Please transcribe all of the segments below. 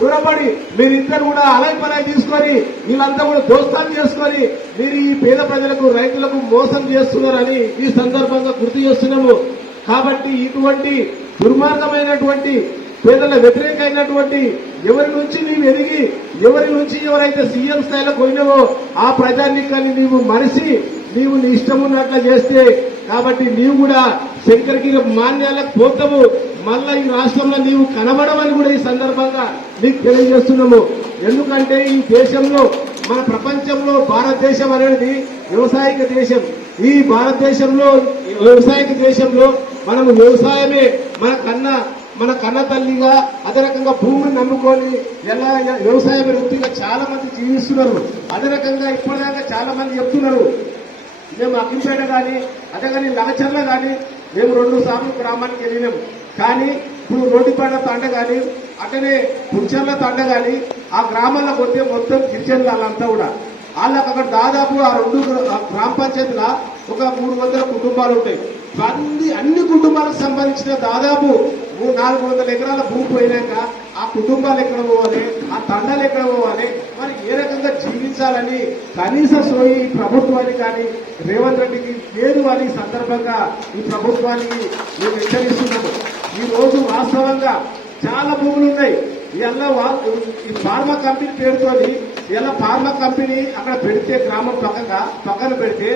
చూరబడి మీరిద్దరు కూడా అలైపలై తీసుకొని వీళ్ళంతా కూడా దోస్తాలు చేసుకొని మీరు ఈ పేద ప్రజలకు రైతులకు మోసం చేస్తున్నారని ఈ సందర్భంగా గుర్తు చేస్తున్నాము. కాబట్టి ఇటువంటి దుర్మార్గమైనటువంటి పేదల వ్యతిరేకమైనటువంటి ఎవరి నుంచి నీవు ఎదిగి ఎవరి నుంచి ఎవరైతే సీఎం స్థాయిలో పోయినావో ఆ ప్రజానికాన్ని నీవు మనిషి నీవు నీ ఇష్టం ఉన్నట్లు చేస్తే కాబట్టి నీవు కూడా శంకర్కి మాన్యాలకు పోతావు. మళ్ళా ఈ రాష్ట్రంలో నీవు కనబడమని కూడా ఈ సందర్భంగా నీకు తెలియజేస్తున్నాము. ఎందుకంటే ఈ దేశంలో మన ప్రపంచంలో భారతదేశం అనేది వ్యవసాయక దేశం. ఈ భారతదేశంలో వ్యవసాయక దేశంలో మనము వ్యవసాయమే మన కన్న మన కన్న తల్లిగా అదే రకంగా భూమిని నమ్ముకొని ఎలా వ్యవసాయ వృత్తిగా చాలా మంది జీవిస్తున్నారు. అదే రకంగా ఇప్పటిదాకా చాలా మంది చెప్తున్నారు. మేము అగ్గిపేట కానీ అదే కానీ లగచర్ల కానీ మేము రెండు సార్లు గ్రామానికి వెళ్ళినాము. కానీ ఇప్పుడు రోడ్డుపేట తండ కానీ అట్లనే పుంచర్ల తండ కానీ ఆ గ్రామాల్లో కొట్టే మొత్తం గిరిజనులు వాళ్ళంతా కూడా. వాళ్ళకి అక్కడ దాదాపు ఆ రెండు ఆ గ్రామ పంచాయతీల ఒక మూడు వందల కుటుంబాలు ఉంటాయి. అన్ని అన్ని కుటుంబాలకు సంబంధించిన దాదాపు మూడు నాలుగు వందల ఎకరాల భూమి పోయినాక ఆ కుటుంబాలు ఎక్కడ పోవాలి ఆ తండాలు ఎక్కడ పోవాలి మరి ఏ రకంగా జీవించాలని కనీస సోయి ఈ ప్రభుత్వానికి కానీ రేవంత్ రెడ్డికి లేదు అని సందర్భంగా ఈ ప్రభుత్వానికి మేము హెచ్చరిస్తున్నాము. ఈ రోజు వాస్తవంగా చాలా భూములు ఉన్నాయి. ఇలా ఈ ఫార్మా కంపెనీ పేరుతోని ఇలా ఫార్మా కంపెనీ అక్కడ పెడితే గ్రామం పక్కగా పక్కన పెడితే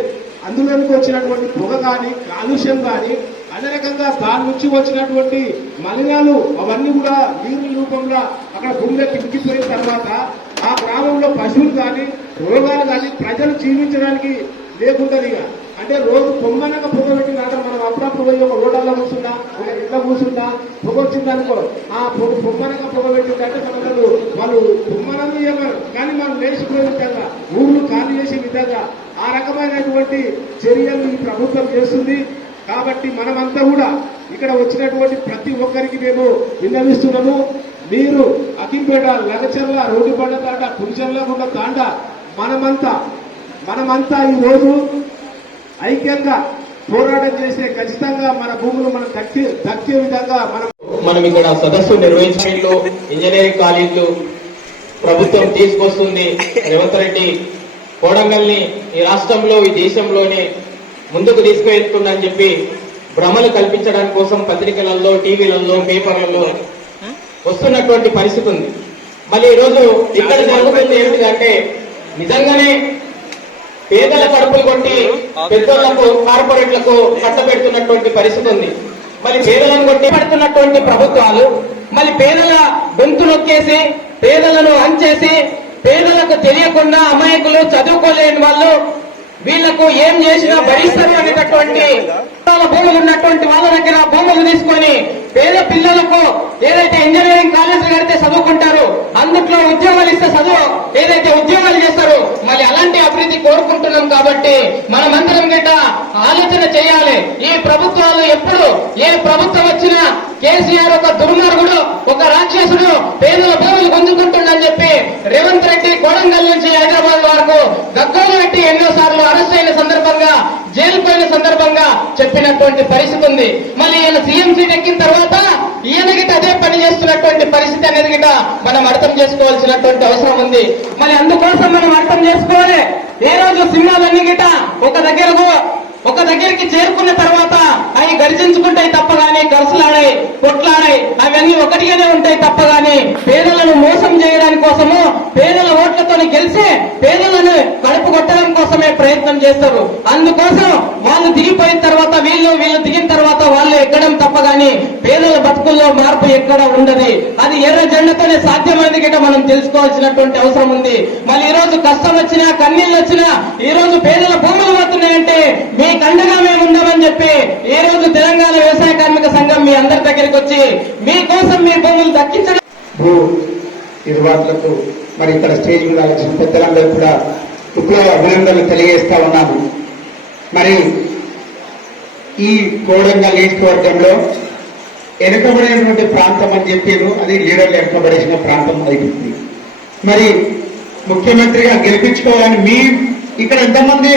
అందులోనికి వచ్చినటువంటి పొగ కానీ కాలుష్యం కానీ అదే రకంగా దాని నుంచి వచ్చినటువంటి మలినాలు అవన్నీ కూడా నీరు రూపంలో అక్కడ భూమిలో ఇంకిపోయిన తర్వాత ఆ గ్రామంలో పశువులు కానీ రోగాలు కానీ ప్రజలు జీవించడానికి లేకుండా అంటే రోజు పొమ్మనగా పొగ పెట్టినాక మనం అప్పుడప్పుడు పోయి ఒక రోడ్లలో కూర్చుంటా ఒక ఇంట్లో కూర్చుంటా పొగ వచ్చిందనుకో ఆ పొగ పొమ్మనగా పొగ పెట్టిందంటే మనకు వాళ్ళు పొమ్మనలు ఇవ్వరు కానీ మనం లేచిపోయే విధంగా ఊళ్ళు ఖాళీ చేసే విధంగా ఆ రకమైనటువంటి చర్యలు ఈ ప్రభుత్వం చేస్తుంది. కాబట్టి మనమంతా కూడా ఇక్కడ వచ్చినటువంటి ప్రతి ఒక్కరికి మేము విన్నవిస్తున్నాము మీరు అకింపేట లగచర్ల రోడ్డుపడ్డ తాండ పులిచెర్ల గుండ తాండ మనమంతా మనమంతా ఈ రోజు ఐక్యంగా పోరాటం చేస్తే ఖచ్చితంగా మన భూములు మనం దక్కే దక్కే విధంగా మనం మనం ఇక్కడ సదస్సు నిర్వహించడంలో ఇంజనీరింగ్ కాలేజీలు ప్రభుత్వం తీసుకొస్తుంది. రేవంత్ రెడ్డి కోడంగల్ని ఈ రాష్ట్రంలో ఈ దేశంలోనే ముందుకు తీసుకెళ్తుందని చెప్పి భ్రమలు కల్పించడానికి కోసం పత్రికలలో టీవీలలో పేపర్లలో వస్తున్నటువంటి పరిస్థితి ఉంది. మళ్ళీ ఈరోజు ఇక్కడ జరుగుతుంది ఏమిటంటే నిజంగానే పేదల కడుపులు కొట్టి పెద్దోళ్ళకు కార్పొరేట్లకు కట్టబెడుతున్నటువంటి పరిస్థితి ఉంది. మరి పేదలను కొట్టి పెడుతున్నటువంటి ప్రభుత్వాలు మళ్ళీ పేదల గొంతు నొక్కేసి పేదలను అంచేసి పేదలకు తెలియకుండా అమాయకులు చదువుకోలేని వాళ్ళు వీళ్ళకు ఏం చేసినా భరిస్తారు అనేటటువంటి భూములు ఉన్నటువంటి వాళ్ళ దగ్గర భూములు తీసుకొని పేద పిల్లలకు ఏదైతే ఇంజనీరింగ్ కాలేజీలు కడితే చదువుకుంటారు అందుట్లో ఉద్యోగాలు ఇస్తే చదువు. ఏదైతే ఉద్యోగాలు చేస్తారు మళ్ళీ అలాంటి అభివృద్ధి కోరుకుంటున్నాం కాబట్టి మనమందరం గిట్ట ఆలోచన చేయాలి. ఈ ప్రభుత్వాలు ఎప్పుడు ఏ ప్రభుత్వం వచ్చినా కేసీఆర్ ఒక దుర్మార్గుడు ఒక రాక్షసుడు పేదల పేదలు గుంజుకుంటుండని చెప్పి రేవంత్ రెడ్డి కొడంగల్ నుంచి హైదరాబాద్ వరకు గగ్గోలు పెట్టి ఎన్నోసార్లు అరెస్ట్ అయిన సందర్భంగా జైలు పోయిన సందర్భంగా చెప్పినటువంటి పరిస్థితి ఉంది. మళ్ళీ ఈయన సీఎం సీట్ ఎక్కిన తర్వాత ఈయన గిట్ట అదే పని చేస్తున్నటువంటి పరిస్థితి అనేది గిట్ట మనం అర్థం చేసుకోవాల్సినటువంటి అవసరం ఉంది. మరి అందుకోసం మనం అర్థం చేసుకోవాలి. ఏ రోజు సినిమాలన్నీ గిట్ట ఒక దగ్గరకు ఒక దగ్గరికి చేరుకున్న తర్వాత అవి గర్జించుకుంటాయి తప్ప గాని గరసలాడాయి కొట్లాడాయి అవన్నీ ఒకటిగానే ఉంటాయి తప్ప గాని పేదలను మోసం చేయడానికి కోసము పేదల ఓట్లతో గెలిచి పేదలను కడుపు కొట్టడం కోసమే ప్రయత్నం చేస్తారు. అందుకోసం వాళ్ళు దిగిపోయిన తర్వాత వీళ్ళు వీళ్ళు దిగిన తర్వాత వాళ్ళు ఎక్కడం తప్ప గాని మార్పు ఎక్కడ ఉండదు. అది ఎర్ర జెండతోనే సాధ్యమైంది గిట్ట మనం తెలుసుకోవాల్సినటువంటి అవసరం ఉంది. మళ్ళీ ఈ రోజు కష్టం వచ్చినా కన్నీళ్ళు వచ్చినా ఈ రోజు పేదల భూములు పోతున్నాయంటే మీ కండగా మేము ఉన్నామని చెప్పి ఈ రోజు తెలంగాణ వ్యవసాయ కార్మిక సంఘం మీ అందరి దగ్గరికి వచ్చి మీకోసం మీ భూములు దక్కించడం భూ నిర్వాహకులకు మరి ఇక్కడ స్టేజ్ మీద వచ్చిన పెద్దలందరూ కూడా విప్లవ అభినందనలు తెలియజేస్తా ఉన్నాము మరి ఈ కోడంగల్ నియోజకవర్గంలో వెనుకబడినటువంటి ప్రాంతం అని చెప్పారు. అది లీడర్లు వెనుకబడేసిన ప్రాంతం అయిపోతుంది మరి ముఖ్యమంత్రిగా గెలిపించుకోవాలని మీ ఇక్కడ ఎంతమంది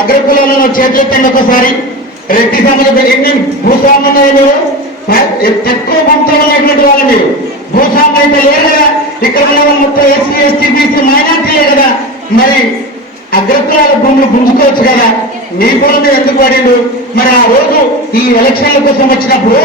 అగ్రకులాలను చేతులెత్తండి ఒకసారి. రెడ్డి సమాజం ఎన్ని భూస్వామ్యం తక్కువ భూమితో ఉన్నటువంటి వాళ్ళు మీరు. భూస్వామ్యం అయితే లేరు కదా. ఇక్కడ ఉన్న మొత్తం ఎస్సీ ఎస్టీ బీసీ మైనార్టీలే కదా. మరి అగ్రకులాల భూములు గుంజుకోవచ్చు కదా. మీ కూడా మీరు ఎందుకు పడిండు మరి ఆ రోజు ఈ ఎలక్షన్ల కోసం వచ్చినప్పుడు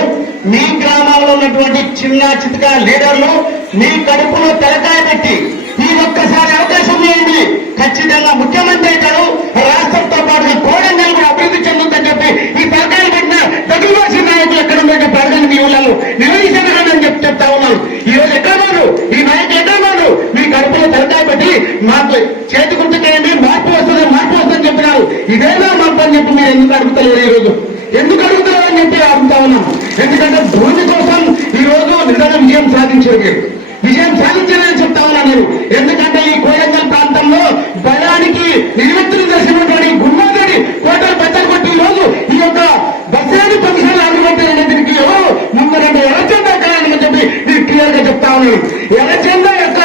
మీ గ్రామాల్లో ఉన్నటువంటి చిన్న చితక లీడర్లు మీ కడుపులో తెలకాయ పెట్టి ఈ ఒక్కసారి అవకాశం ఇవ్వండి. ఖచ్చితంగా ముఖ్యమంత్రి అవుతాడు రాష్ట్రంతో పాటుగా కోడంగల్ కూడా అభివృద్ధి చెందుతుందని చెప్పి ఈ తెరకాయలు పెట్టిన దగ్గరవాసి నాయకులు ఎక్కడ ఉందంటే ప్రజలు మీ ఊళ్ళలో నిలదీశారని చెప్పి చెప్తా ఉన్నాను ఈ రోజు ఎక్కడ ఈ నాయకులు ఎక్కడ మీ కడుపులో తెరకాయ పెట్టి మాకు చేతి గుర్తుకేయండి మార్పు వస్తుంది మార్పు వస్తుందని చెప్పినారు. ఇదేనా మార్పు అని చెప్పి మీరు ఎందుకు అడుగుతలేరు ఈ రోజు? ఎందుకు అడుగుతారని చెప్పి అడుగుతా ఉన్నాం ఎందుకంటే భూమి కోసం ఈ రోజు నిజంగా విజయం సాధించారు మీరు విజయం సాధించారని చెప్తా ఉన్నా నేను ఎందుకంటే ఈ కోయంగల్ ప్రాంతంలో బలానికి నిలువెత్తులు చేసినటువంటి గుమ్మడి కోటలు బద్దలు కొట్టి ఈ రోజు ఈ యొక్క బస్సాని ఫంక్షన్ అడుగుపెట్టారనే దీనికి ఎవరు ముందు రెండు ఎర్రచందా కారణం చెప్పి మీరు క్లియర్గా చెప్తా ఉన్నాను ఎర్రచందా యొక్క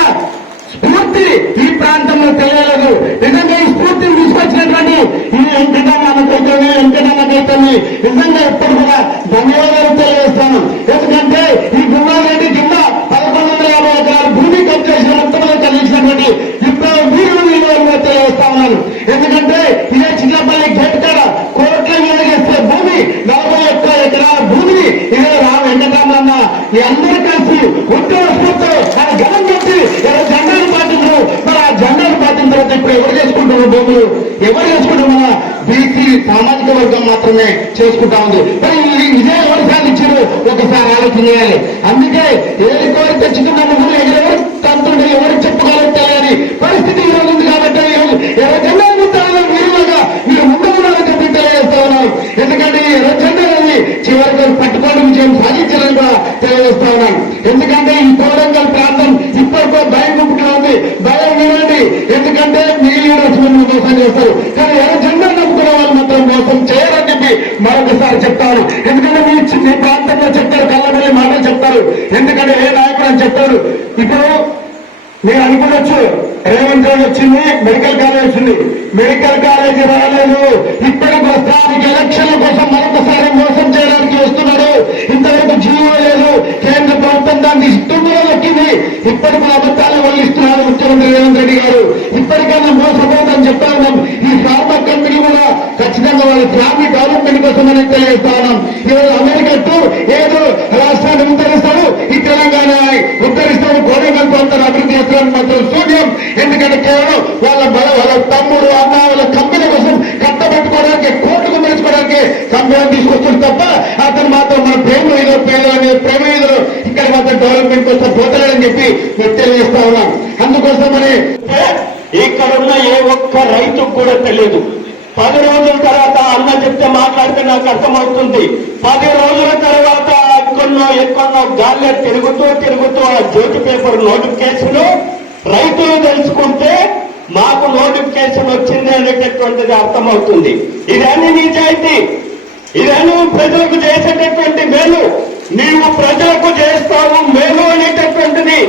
స్ఫూర్తి ఈ ప్రాంతంలో తెలియలేదు నిజంగా ఈ స్ఫూర్తిని తీసుకొచ్చినటువంటి ఈ వెంకటరామకైతేనే వెంకటరామకైతేనే నిజంగా ఎప్పుడు కూడా ధన్యవాదాలు తెలియజేస్తాను ఎందుకంటే ఈ గుమ్మారెడ్డి కింద పదకొండు వందల యాభై ఎకరాల భూమి కట్టేసిన మొత్తంలో కలిగించినటువంటి ఇప్పుడు మీరు విలువలుగా తెలియజేస్తా ఉన్నాను ఎందుకంటే ఇదే చిన్నపల్లి గేట్ కాడ కోట్ల వేస్తే భూమి నలభై ఒక్క ఎకరాల భూమిని ఇదే రా వెంకటరామన్న ఈ అందరూ కలిసి ఉద్యోగ స్ఫూర్తితో ఆయన గమనం పెట్టి ఎవరు జెండాలు పాటించరు మరి ఆ జెండాలు పాటిన తర్వాత ఇప్పుడు ఎవరు చేసుకుంటున్నారు భూములు ఎవరు చేసుకుంటారు మన బీసీ సామాజిక వర్గం మాత్రమే చేసుకుంటా ఉంది. ఇదే ఎవరు ఇచ్చారు. ఒకసారి ఆలోచన చేయాలి. అందుకే ఏది కోరి తెచ్చుకున్న భూములు ఎవరెవరు తంతుంటే ఎవరికి చెప్పుకోవాలో తెలియని పరిస్థితి ఈ రోజు ఉంది కాబట్టి ఈ రోజు ఎవరు జెండా ముట్టాలో వీరులుగా మీరు ముందు ఉన్నారని చెప్పి తెలియజేస్తా ఉన్నారు ఎందుకంటే ఈ ఎర్ర జెండా అనేది చివరికి పట్టుకోవడం విజయం సాధించాలని కూడా తెలియజేస్తా ఉన్నాను ఎందుకంటే ఈ కోడంగల్ ప్రాంతం ఇప్పటికో భయం గుంపుగా ఉంది భయం వినండి ఎందుకంటే మీ లీడర్స్ మిమ్మల్ని మోసం చేస్తారు కానీ ఎర్ర జెండా నమ్ముకునే వాళ్ళు మాత్రం మోసం చేయరని చెప్పి మరొకసారి చెప్తాను ఎందుకంటే మీ చి- మీ ప్రాంతంలో చెప్తారు కళ్ళబెల్లి మాటలు చెప్తారు ఎందుకంటే ఏ నాయకుడు అని చెప్తారు ఇప్పుడు మీరు అనుకోవచ్చు రేవంత్ రెడ్డి వచ్చింది మెడికల్ కాలేజ్ వచ్చింది. మెడికల్ కాలేజ్ రాలేదు. ఇప్పటికి వస్తానికి ఎలక్షన్ల కోసం మరొకసారి మోసం చేయడానికి వస్తున్నాడు. ఇంతవరకు జీవో లేదు. కేంద్ర ప్రభుత్వం దాన్ని ఇస్తుందో వచ్చింది ఇప్పటికి అబద్ధాలు వల్లిస్తున్నారు ముఖ్యమంత్రి రేవంత్ రెడ్డి గారు. ఇప్పటికైనా మోసపోదని చెప్తా ఉన్నాం. ఈ ఫార్మా కంపెనీ కూడా ఖచ్చితంగా వాళ్ళ ఫ్యామిలీ డెవలప్మెంట్ కోసం అనేది తెలియజేస్తా ఉన్నాం ఈరోజు అమెరికా టూ ఏదో రాష్ట్రాన్ని ఉద్ధరిస్తాడు ఈ తెలంగాణ ఉద్ధరిస్తాడు కోడగల్ ప్రాంతాన్ని అభివృద్ధి చేస్తారని మాత్రం శూన్యం ఎందుకంటే కేవలం వాళ్ళ బల వాళ్ళ తమ్ముడు అన్న వాళ్ళ కంపెనీ కోసం కట్టబెట్టుకోవడానికి కోర్టుకు మెచ్చుకోవడానికి సంబంధం తీసుకొస్తుంది తప్ప అతను మాత్రం మన ప్రేమ ఏదో పేదలని ప్రేమ ఏదో ఇక్కడ మాత్రం డెవలప్మెంట్ కోసం పోతాడని తెలియజేస్తా ఉన్నాం. అందుకోసమని ఇక్కడ ఉన్న ఏ ఒక్క రైతుకు కూడా తెలియదు. పది రోజుల తర్వాత అన్న చెప్తే మాట్లాడితే నాకు అర్థమవుతుంది. పది రోజుల తర్వాత ఎక్కడో ఎక్కడో గాల్లో తిరుగుతూ తిరుగుతూ ఆ జ్యోతి పేపర్ నోటిఫికేషన్ రైతులు తెలుసుకుంటే మాకు నోటిఫికేషన్ వచ్చింది అనేటటువంటిది అర్థమవుతుంది. ఇదన్నీ నిజాయితీ. ఇదన్నీ ప్రజలకు చేసేటటువంటి మేలు. నీవు ప్రజలకు చేస్తావు మేలు అనేటటువంటిది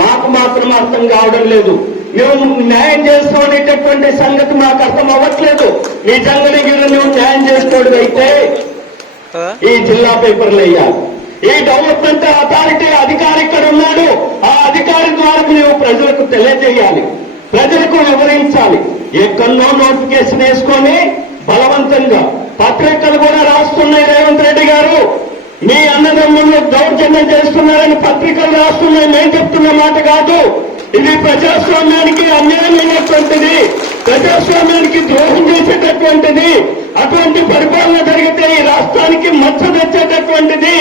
మాకు మాత్రం అర్థం కావడం లేదు. నువ్వు న్యాయం చేస్తావు అనేటటువంటి సంగతి మాకు అర్థం అవ్వట్లేదు. నిజంగా నువ్వు న్యాయం చేసుకోవడం అయితే ఈ జిల్లా పేపర్లు వేయాలి. ఈ డెవలప్మెంట్ అథారిటీ అధికారి ఇక్కడ ఉన్నాడు. ఆ అధికారి ద్వారా నువ్వు ప్రజలకు తెలియజేయాలి. ప్రజలకు వివరించాలి. ఎక్కడో నోటిఫికేషన్ వేసుకొని బలవంతంగా పత్రికలు కూడా రాస్తున్నాయి రేవంత్ రెడ్డి గారు. మీ అన్నదమ్ములు దౌర్జన్యం చేస్తున్నారని పత్రికలు రాస్తున్నాయి. మేము చెప్తున్న మాట కాదు. ఇది ప్రజాస్వామ్యానికి అన్యాయమైనటువంటిది ప్రజాస్వామ్యానికి ద్రోహం చేసేటటువంటిది. అటువంటి పరిపాలన జరిగితే ఈ రాష్ట్రానికి మచ్చ తెచ్చేటటువంటిది.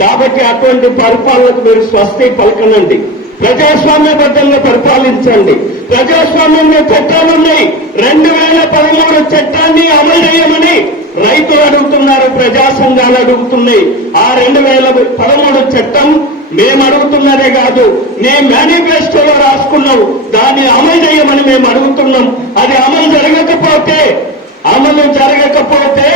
కాబట్టి అటువంటి పరిపాలనకు మీరు స్వస్తి పలకనండి. ప్రజాస్వామ్యబద్ధంగా పరిపాలించండి. ప్రజాస్వామ్యంలో చట్టాలున్నాయి రెండు వేల పదమూడు చట్టాన్ని అమలు చేయమని రైతులు అడుగుతున్నారు ప్రజా సంఘాలు అడుగుతున్నాయి. ఆ రెండు వేల పదమూడు చట్టం మేము అడుగుతున్నదే కాదు మేము మేనిఫెస్టోలో రాసుకున్నాం. దాన్ని అమలు చేయమని మేము అడుగుతున్నాం. అది అమలు జరగకపోతే అమలు జరగకపోతే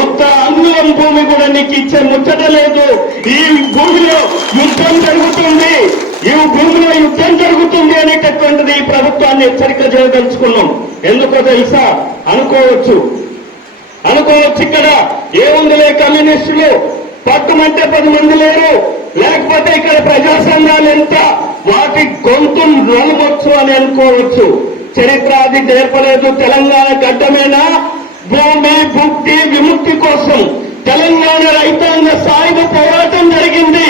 ఒక్క అంగుళం భూమి కూడా నీకు ఇచ్చే ముచ్చట లేదు. ఈ భూమిలో యుద్ధం జరుగుతుంది. ఈ భూమిలో యుద్ధం జరుగుతుంది అనేటటువంటిది ఈ ప్రభుత్వాన్ని హెచ్చరిక చేయదలుచుకున్నాం. ఎందుకో తెలుసా? అనుకోవచ్చు. అనుకోవచ్చు ఇక్కడ ఏముందిలే కమ్యూనిస్టులు? పట్టుమంటే పది మంది లేరు. లేకపోతే ఇక్కడ ప్రజా సంఘాలు ఎంత? వాటి గొంతు నలవచ్చు అని అనుకోవచ్చు. చరిత్ర అది నేర్పలేదు తెలంగాణ గడ్డమేనా? భూమి భుక్తి విముక్తి కోసం తెలంగాణ రైతాంగ సాయుధ పోరాటం జరిగింది.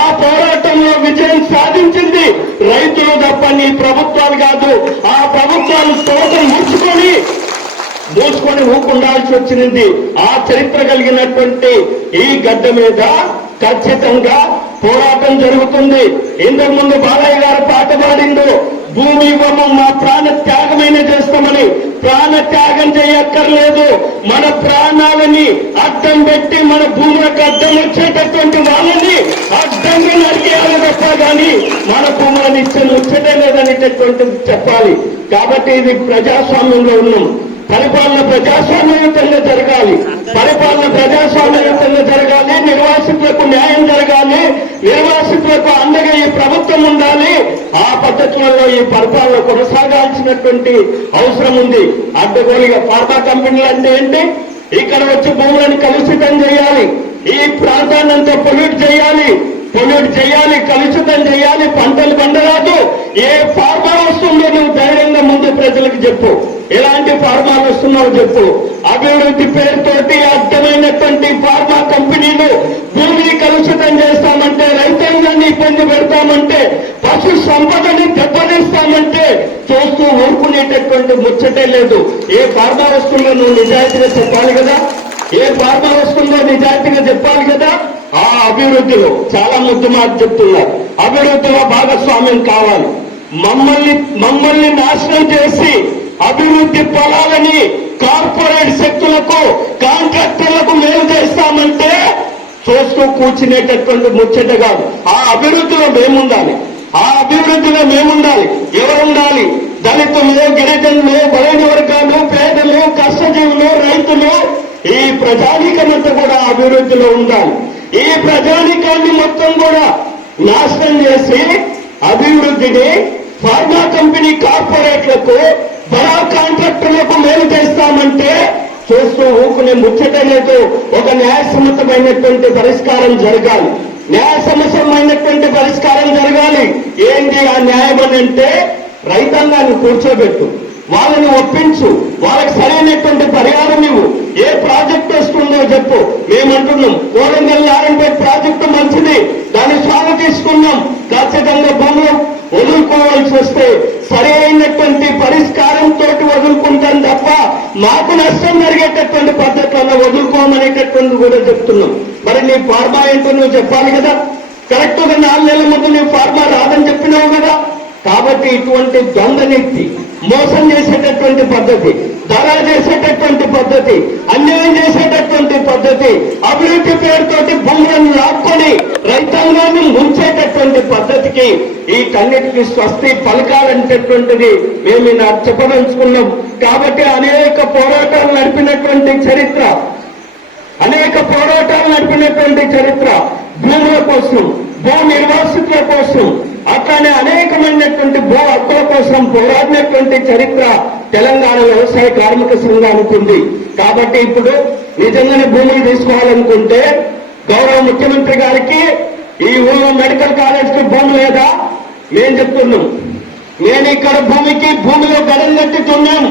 ఆ పోరాటంలో విజయం సాధించింది. రైతులు తప్ప నీ ప్రభుత్వాలు కాదు. ఆ ప్రభుత్వాలు తోటం ముడుచుకొని మూసుకొని ఊకుండాల్సి వచ్చింది. ఆ చరిత్ర కలిగినటువంటి ఈ గడ్డ మీద ఖచ్చితంగా పోరాటం జరుగుతుంది. ఇంతకు ముందు బాలయ్య గారు పాట భూమి ఇవ్వము మా ప్రాణ త్యాగమైన చేస్తామని ప్రాణ త్యాగం చేయక్కర్లేదు. మన ప్రాణాలని అడ్డం పెట్టి మన భూములకు అడ్డం వచ్చేటటువంటి వాళ్ళని అడ్డంగా నరికేయాలి తప్ప కానీ మన భూములను ఇచ్చే వచ్చేదే లేదనేటటువంటిది చెప్పాలి. కాబట్టి ఇది ప్రజాస్వామ్యంలో ఉన్నాం. పరిపాలన ప్రజాస్వామ్యంతో జరగాలి. పరిపాలన ప్రజాస్వామ్యంతో జరగాలి. నిర్వాసితులకు న్యాయం జరగాలి. నిర్వాసితులకు అండగా ఈ ప్రభుత్వం ఉండాలి. ఆ పద్ధతులలో ఈ పరిపాలన కొనసాగాల్సినటువంటి అవసరం ఉంది. అడ్డగోలిగా ఫార్మా కంపెనీలు అంటే ఏంటి? ఇక్కడ వచ్చి భూములను కలుషితం చేయాలి. ఈ ప్రాంతాన్ని అంతా పొల్యూట్ చేయాలి. పొల్యూట్ చేయాలి కలుషితం చేయాలి పంటలు పండరాదు ఏ ఫార్మర్ వస్తుందో నువ్వు ధైర్యంగా ముందు ప్రజలకు చెప్పు. ఎలాంటి ఫార్మాలు వస్తున్నావు చెప్పు. అభివృద్ధి పేరుతోటి అర్థమైనటువంటి ఫార్మా కంపెనీలు భూమిని కలుషితం చేస్తామంటే రైతాంగాన్ని ఇబ్బంది పెడతామంటే పశు సంపదని దెబ్బతీస్తామంటే చూస్తూ ఊరుకునేటటువంటి ముచ్చటే లేదు. ఏ ఫార్మా వస్తుందో నువ్వు నిజాయితీగా చెప్పాలి కదా? ఏ ఫార్మా వస్తుందో నిజాయితీగా చెప్పాలి కదా? ఆ అభివృద్ధిలో చాలా ముద్దు మాట చెప్తున్నారు. అభివృద్ధిలో భాగస్వామ్యం కావాలి. మమ్మల్ని మమ్మల్ని నాశనం చేసి అభివృద్ధి పొలాలని కార్పొరేట్ శక్తులకు కాంట్రాక్టర్లకు మేలు చేస్తామంటే చూస్తూ కూర్చునేటటువంటి ముచ్చట కాదు. ఆ అభివృద్ధిలో మేముండాలి. ఆ అభివృద్ధిలో మేముండాలి. ఎవరుండాలి? దళితులు గిరిజనులు బలైన వర్గాలు పేదలు కష్టజీవులు రైతులు ఈ ప్రజానీకమంతా కూడా అభివృద్ధిలో ఉండాలి. ఈ ప్రజానికాన్ని మొత్తం కూడా నాశనం చేసి అభివృద్ధిని ఫార్మా కంపెనీ కార్పొరేట్లకు బడా కాంట్రాక్టర్లకు మేలు చేస్తామంటే చూస్తూ ఊకునే ముచ్చటలేదు ఒక న్యాయసమ్మతమైనటువంటి పరిష్కారం జరగాలి. న్యాయసమ్మతమైనటువంటి పరిష్కారం జరగాలి. ఏంటి ఆ న్యాయం అని అంటే రైతాంగాన్ని కూర్చోబెట్టు. వాళ్ళని ఒప్పించు. వాళ్ళకి సరైన పరిహారం ఇవ్వు ఏ ప్రాజెక్ట్ వస్తుందో చెప్పు. మేమంటున్నాం కోరంగల్ నారాయణపేట ప్రాజెక్టు మంచిది. దాన్ని స్వాగ తీసుకున్నాం ఖచ్చితంగా భూములు వదులుకోవాల్సి వస్తే సరి అయినటువంటి పరిష్కారంతో వదులుకుంటాం తప్ప మాకు నష్టం జరిగేటటువంటి పద్ధతులలో వదులుకోమనేటటువంటి కూడా చెప్తున్నాం. మరి నీ ఫార్మా ఏంటో నువ్వు చెప్పాలి కదా. కరెక్ట్గా నాలుగు నెలల ముందు నీ ఫార్మా రాదని చెప్పినావు కదా. కాబట్టి ఇటువంటి ద్వంద్వ నీతి మోసం చేసేటటువంటి పద్ధతి ధర చేసేటటువంటి పద్ధతి అన్యాయం చేసేటటువంటి పద్ధతి అభివృద్ధి పేరుతోటి భూములను లాక్కొని రైతాంగాన్ని ముంచేటటువంటి పద్ధతికి వీటన్నిటికి స్వస్తి పలకాలంటటువంటిది మేము చెప్పదలుచుకున్నాం. కాబట్టి అనేక పోరాటాలు నడిపినటువంటి చరిత్ర అనేక పోరాటాలు నడిపినటువంటి చరిత్ర భూముల కోసం భూ నిర్వాసితుల కోసం అట్లానే అనేకమైనటువంటి భూ హక్కుల కోసం పోరాడినటువంటి చరిత్ర తెలంగాణ వ్యవసాయ కార్మిక సంఘానికి ఉంది. కాబట్టి ఇప్పుడు నిజంగానే భూములు తీసుకోవాలనుకుంటే గౌరవ ముఖ్యమంత్రి గారికి ఈ ఊళ్ళో మెడికల్ కాలేజ్కి భూమి లేదా? నేను చెప్తున్నాం నేను ఇక్కడ భూమికి భూమిలో గడం తున్నాను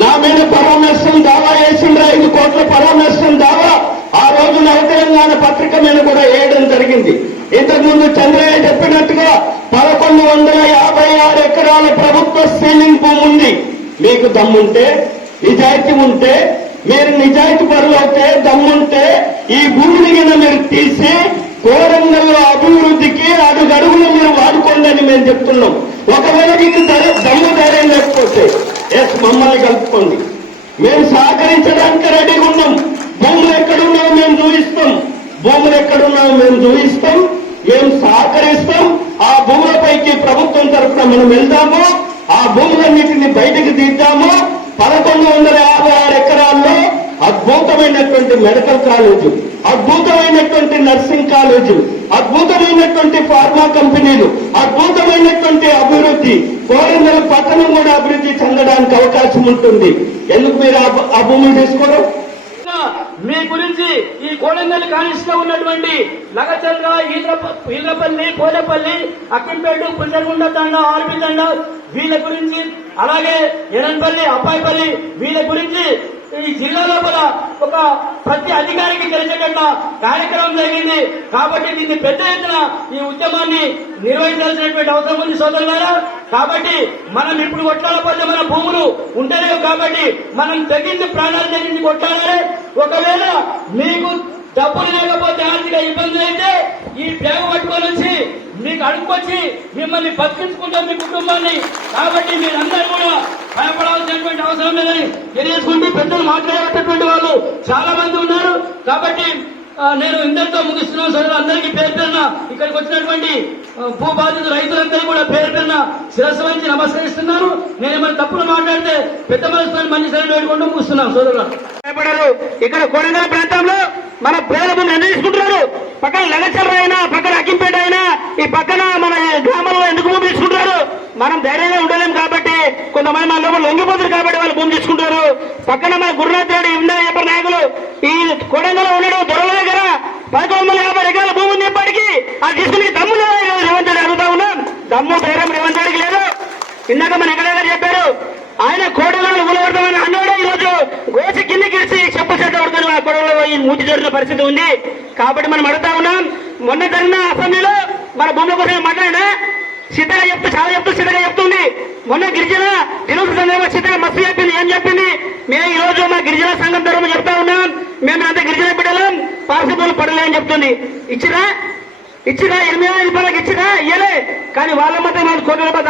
నా మీద పరామర్శం దావా వేసిండ్రు ఐదు కోట్ల పరామర్శం దావా. ఆ రోజు నవ తెలంగాణ పత్రిక మీద కూడా వేయడం జరిగింది. ఇంతకుముందు చంద్రయ్య చెప్పినట్టుగా పదకొండు వందల యాభై ఆరు ఎకరాల ప్రభుత్వ సీలింగ్ భూమి ఉంది. మీకు దమ్ముంటే నిజాయితీ ఉంటే మీరు నిజాయితీ పరులు అయితే దమ్ముంటే ఈ భూమిని కింద మీరు తీసి కోరంగల్లో అడుగులు మీరు వాడుకోండి అని మేము చెప్తున్నాం. ఒకవేళ మీకు ధర- దమ్ము ధైర్యం లేకపోతే ఎస్ మమ్మల్ని కలుపుకోండి. మేము సహకరించడానికి రెడీగా ఉన్నాం. భూములు ఎక్కడున్నావు మేము చూపిస్తాం. భూములు ఎక్కడున్నావు మేము చూపిస్తాం. మేము సహకరిస్తాం. ఆ భూములపైకి ప్రభుత్వం తరఫున మనం వెళ్దాము. ఆ భూములన్నిటిని బయటకు తీద్దాము. పదకొండు వందల యాభై ఆరు ఎకరాల్లో అద్భుతమైనటువంటి మెడికల్ కాలేజ్ అద్భుతమైనటువంటి నర్సింగ్ కాలేజ్ అద్భుతమైనటువంటి ఫార్మా కంపెనీలు అద్భుతమైనటువంటి అభివృద్ధి కోరిందల పట్టణం కూడా అభివృద్ధి చెందడానికి అవకాశం ఉంటుంది. ఎందుకు మీరు ఆ భూ- తీసుకోవడం? మీ గురించి ఈ కోడంగల్ కానిస్లో ఉన్నటువంటి లగచల్గా ఈలపల్లి కోలపల్లి అక్కింపేట పుల్లగుండ తండ ఆర్పి తండ వీళ్ళ గురించి అలాగే ఎరంపల్లి అప్పాయిపల్లి వీళ్ళ గురించి ఈ జిల్లా లోపల ఒక ప్రతి అధికారికి తెలిసేటట్ల కార్యక్రమం జరిగింది. కాబట్టి దీన్ని పెద్ద ఎత్తున ఈ ఉద్యమాన్ని నిర్వహించాల్సినటువంటి అవసరం ఉంది సోదరులారా కాబట్టి మనం ఇప్పుడు కొట్లాడకపోతే మన భూములు ఉండలేవు కాబట్టి మనం తగ్గించి ప్రాణాలు తగ్గించి కొట్లాడాలి ఒకవేళ మీకు డబ్బులు లేకపోతే ఆర్థిక ఇబ్బందులు అయితే ఈ బ్యాగ్ పట్టుకొని వచ్చి మీకు అడుక్కొచ్చి మిమ్మల్ని బతికించుకుంటాం మీ కుటుంబాన్ని. కాబట్టి మీరందరూ కూడా భయపడాల్సినటువంటి అవసరం లేదని తెలియజేసుకుంటూ పెద్దలు మాట్లాడేటటువంటి వాళ్ళు చాలా మంది ఉన్నారు. కాబట్టి నేను ఇందరితో ముగిస్తున్నాను సరే అందరికీ పేరు పేరున ఇక్కడికి వచ్చినటువంటి భూ బాధిత రైతులందరూ కూడా పేరు పేరున శిరస్సు వంచి నమస్కరిస్తున్నాను. నేను ఏమైనా తప్పులు మాట్లాడితే పెద్ద మనసుతో మంచి సరే వేడుకుంటూ ముగిస్తున్నాను సోదరులు భయపడరు. ఇక్కడ కొడంగల్ ప్రాంతంలో మన పేద భూమి ఎందుకు పక్కన లగచర్ర అయినా పక్కన అక్కింపేట అయినా ఈ పక్కన మన గ్రామంలో ఎందుకు భూమి తీసుకుంటున్నారు? మనం ధైర్యంగా ఉండలేం కాబట్టి కొంతమంది మన లోపల లొంగిపోతారు కాబట్టి వాళ్ళు భూమి తీసుకుంటారు పక్కన మన గురునాథ్ రెడ్డి ఇందా చెప్పిన నాయకులు ఈ కొడంగలో ఉండడం దొరల దగ్గర పదకొండు వందల యాభై ఎకరాల భూమి ఉంది ఇప్పటికీ. అది తీసుకుని దమ్ము లేదా రేవంత్ రెడ్డి అడుగుతా ఉన్నాం. దమ్ము ధైర్యం రేవంత్ రెడ్డికి లేదు. ఇందాక మన ఎక్కడ చెప్పారు ఆయన కోడలను ఊలవర్తమని అన్నాడు ఈ రోజు గోసి కిందకి గిరిచి చెప్పు చెట్టు పడుతుంది ఆ కోడలో ఈ మూతి జరిగిన పరిస్థితి ఉంది. కాబట్టి మనం అడుగుతా ఉన్నాం. మొన్న జరిగిన అసెంబ్లీలో మన భూముల కోసం మాట్లాడినా సిద్ధగా చెప్తూ చాలా చెప్తూ సిద్ధగా చెప్తుంది. మొన్న గిరిజన దినోత్సవ సందర్భంగా సిద్ధగా మస్తు చెప్పింది. ఏం చెప్పింది? మేము ఈ రోజు మా గిరిజన సంఘం తరఫున చెప్తా ఉన్నాం. మేము అంత గిరిజన బిడ్డలం. పార్సిబుల్ పడలేని చెప్తుంది. ఇచ్చిరా? ఇచ్చిరా? ఎనిమిది వేల రూపాయలకు ఇచ్చిరా? ఇయ్యలే. కానీ వాళ్ళ మాత్రం కోటి రూపాయలు